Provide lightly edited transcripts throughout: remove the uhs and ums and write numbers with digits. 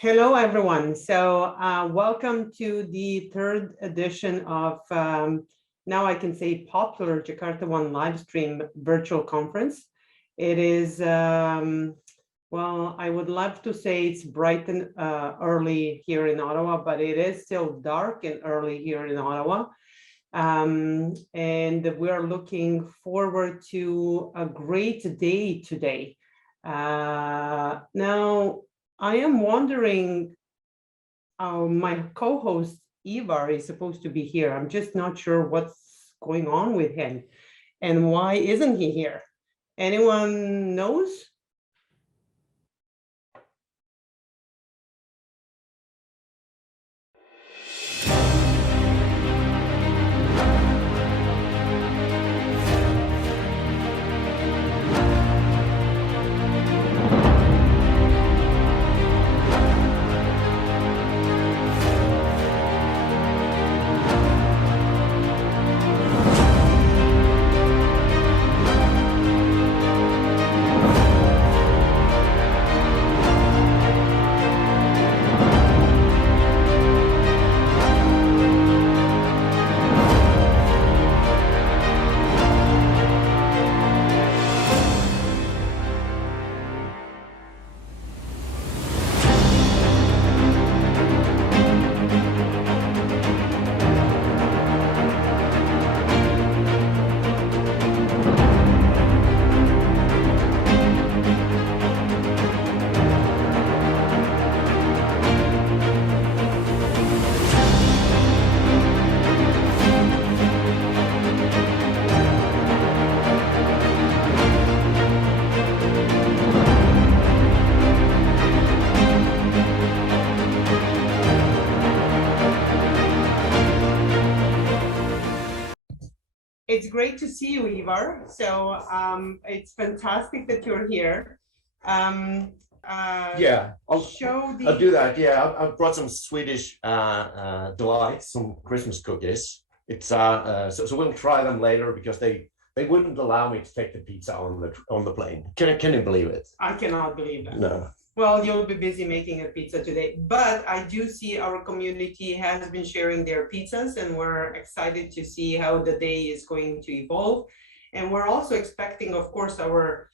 Hello, everyone. So welcome to the third edition of, now I can say, popular Jakarta One live stream virtual conference. It is, well, I would love to say it's bright and early here in Ottawa, but it is still dark and early here in Ottawa. And we're looking forward to a great day today. Now, I am wondering, my co-host Ivar is supposed to be here. I'm just not sure what's going on with him and why isn't he here? Anyone knows? It's great to see you, Ivar. So it's fantastic that you're here. Yeah, I'll do that. Yeah, I brought some Swedish delights, some Christmas cookies. It's so we'll try them later because they wouldn't allow me to take the pizza on the plane. Can you believe it? I cannot believe that. No. Well, you'll be busy making a pizza today, but I do see our community has been sharing their pizzas and we're excited to see how the day is going to evolve. And we're also expecting, of course, our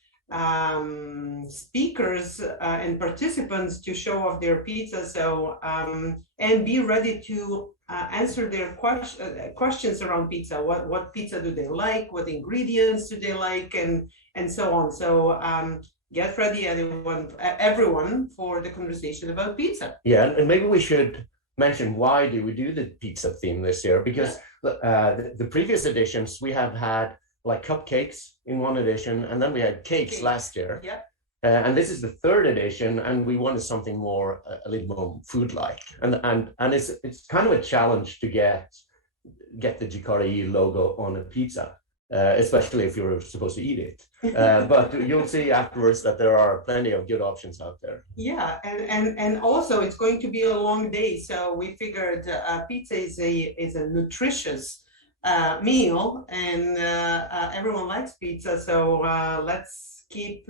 speakers and participants to show off their pizza. So, and be ready to answer their questions around pizza. What pizza do they like? What ingredients do they like? And so on. So, get ready, everyone, for the conversation about pizza. Yeah, and maybe we should mention why do we do the pizza theme this year? Because the previous editions we have had like cupcakes in one edition, and then we had cakes last year. Yeah. And this is the third edition, and we wanted something more a little more food-like. And it's kind of a challenge to get the Jakarta E logo on a pizza. Especially if you're supposed to eat it. But you'll see afterwards that there are plenty of good options out there. Yeah, and also it's going to be a long day, so we figured pizza is a nutritious meal, and everyone likes pizza, so let's keep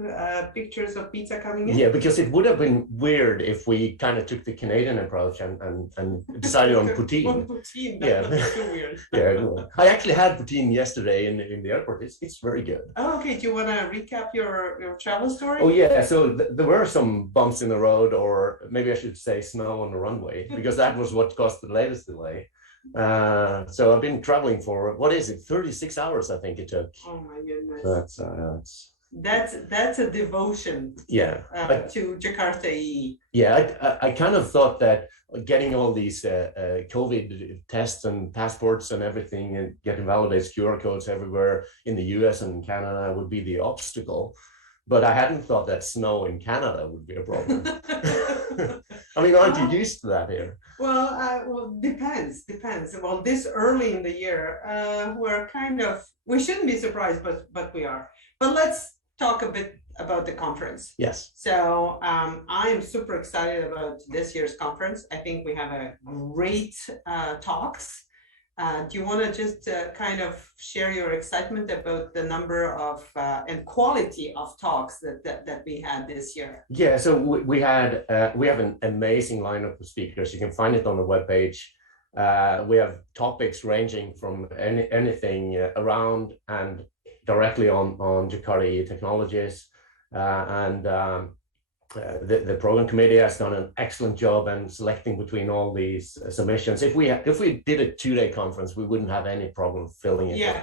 pictures of pizza coming in. Yeah, because it would have been weird if we kind of took the Canadian approach and decided on poutine. On poutine, that would be too weird. Yeah, I actually had poutine yesterday in the airport. It's very good. Oh, okay. Do you want to recap your travel story? Oh yeah, so there were some bumps in the road, or maybe I should say snow on the runway, because that was what caused the latest delay. So I've been traveling for, what is it, 36 hours I think it took. Oh my goodness. That's a devotion. Yeah. To Jakarta E. Yeah, I kind of thought that getting all these COVID tests and passports and everything and getting validated QR codes everywhere in the US and Canada would be the obstacle. But I hadn't thought that snow in Canada would be a problem. I mean, aren't you used to that here? Well, depends. Well, this early in the year, we shouldn't be surprised, but we are. But let's talk a bit about the conference. Yes. So I am super excited about this year's conference. I think we have a great talks. Do you want to just kind of share your excitement about the number of and quality of talks that we had this year? Yeah, so we have an amazing lineup of speakers. You can find it on the webpage. We have topics ranging from anything around and directly on Jakarta EU Technologies. The program committee has done an excellent job in selecting between all these submissions. If we did a 2-day conference, we wouldn't have any problem filling it. Yeah,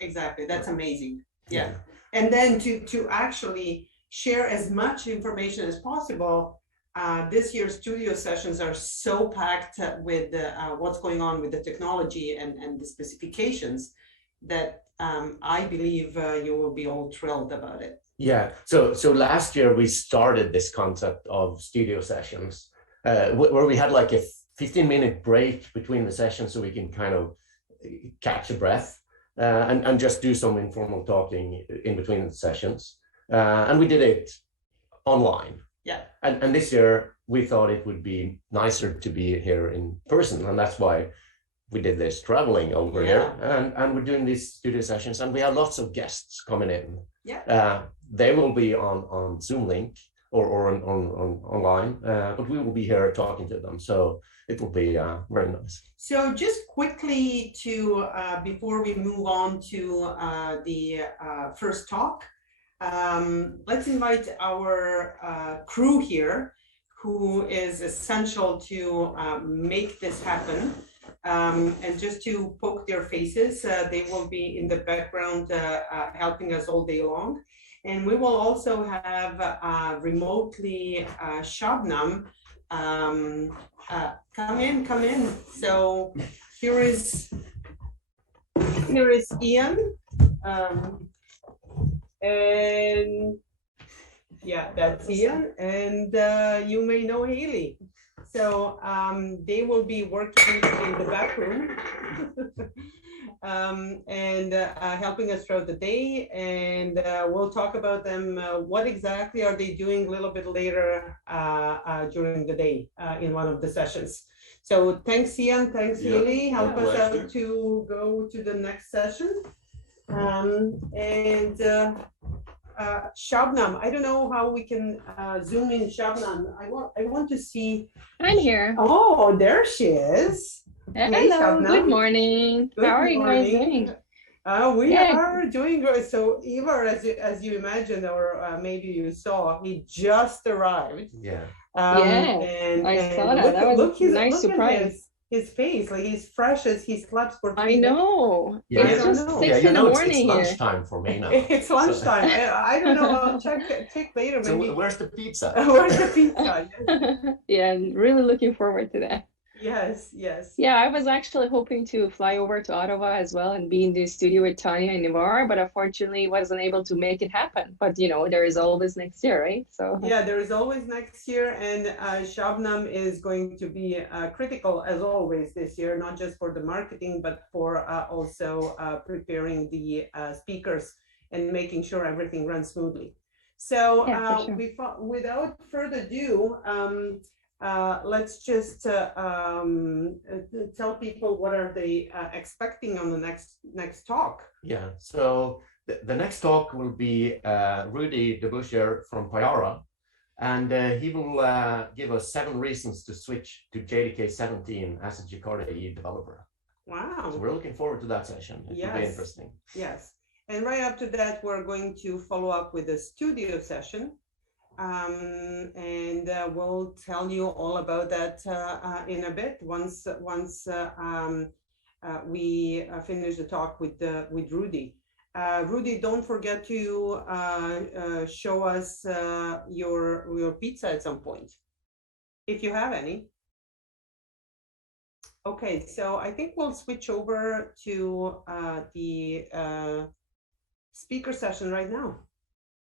exactly. That's amazing. Yeah. And then to actually share as much information as possible. This year's studio sessions are so packed with what's going on with the technology and the specifications that I believe you will be all thrilled about it. Yeah, so last year we started this concept of studio sessions where we had like a 15-minute break between the sessions so we can kind of catch a breath and just do some informal talking in between the sessions. And we did it online. Yeah. And this year we thought it would be nicer to be here in person, and that's why we did this traveling over here, and we're doing these studio sessions, and we have lots of guests coming in. Yeah. They will be on Zoom link or on online, but we will be here talking to them. So it will be very nice. So just quickly to before we move on to the first talk, let's invite our crew here, who is essential to make this happen. And just to poke their faces, they will be in the background helping us all day long. And we will also have remotely Shabnam. Come in. So here is Ian. And yeah, that's Ian. And you may know Haley. So they will be working in the back room and helping us throughout the day. And we'll talk about them. What exactly are they doing a little bit later during the day in one of the sessions. So thanks, Ian. Thanks, Haley. Help us out to go to the next session. Shabnam, I don't know how we can zoom in Shabnam. I want to see. I'm here. Oh, there she is. Hello, Shabnam. good morning. How are you guys doing? We are doing good. So Ivar, as you imagined, or maybe you saw, he just arrived. Yeah. And I saw that. That was a nice surprise. His face, like he's fresh as he slept for 3 days. I know. Yeah, it's just 6 in the morning. It's lunchtime for me now. It's lunchtime. I don't know. I'll check later. So maybe. where's the pizza? Where's the pizza? Yeah, really looking forward to that. Yes. Yeah, I was actually hoping to fly over to Ottawa as well and be in the studio with Tanya and Ivar, but unfortunately wasn't able to make it happen. But there is always next year, right? So yeah, there is always next year, and Shabnam is going to be critical as always this year, not just for the marketing, but for also preparing the speakers and making sure everything runs smoothly. So without further ado, let's just tell people what are they expecting on the next talk. Yeah, so the next talk will be Rudy Debuscher from Payara, and he will give us 7 reasons to switch to JDK 17 as a Jakarta EU developer. Wow. So we're looking forward to that session. It will be interesting. Yes. And right after that, we're going to follow up with a studio session. And we'll tell you all about that in a bit once we finish the talk with Rudy. Rudy, don't forget to show us your pizza at some point, if you have any. Okay, so I think we'll switch over to the speaker session right now.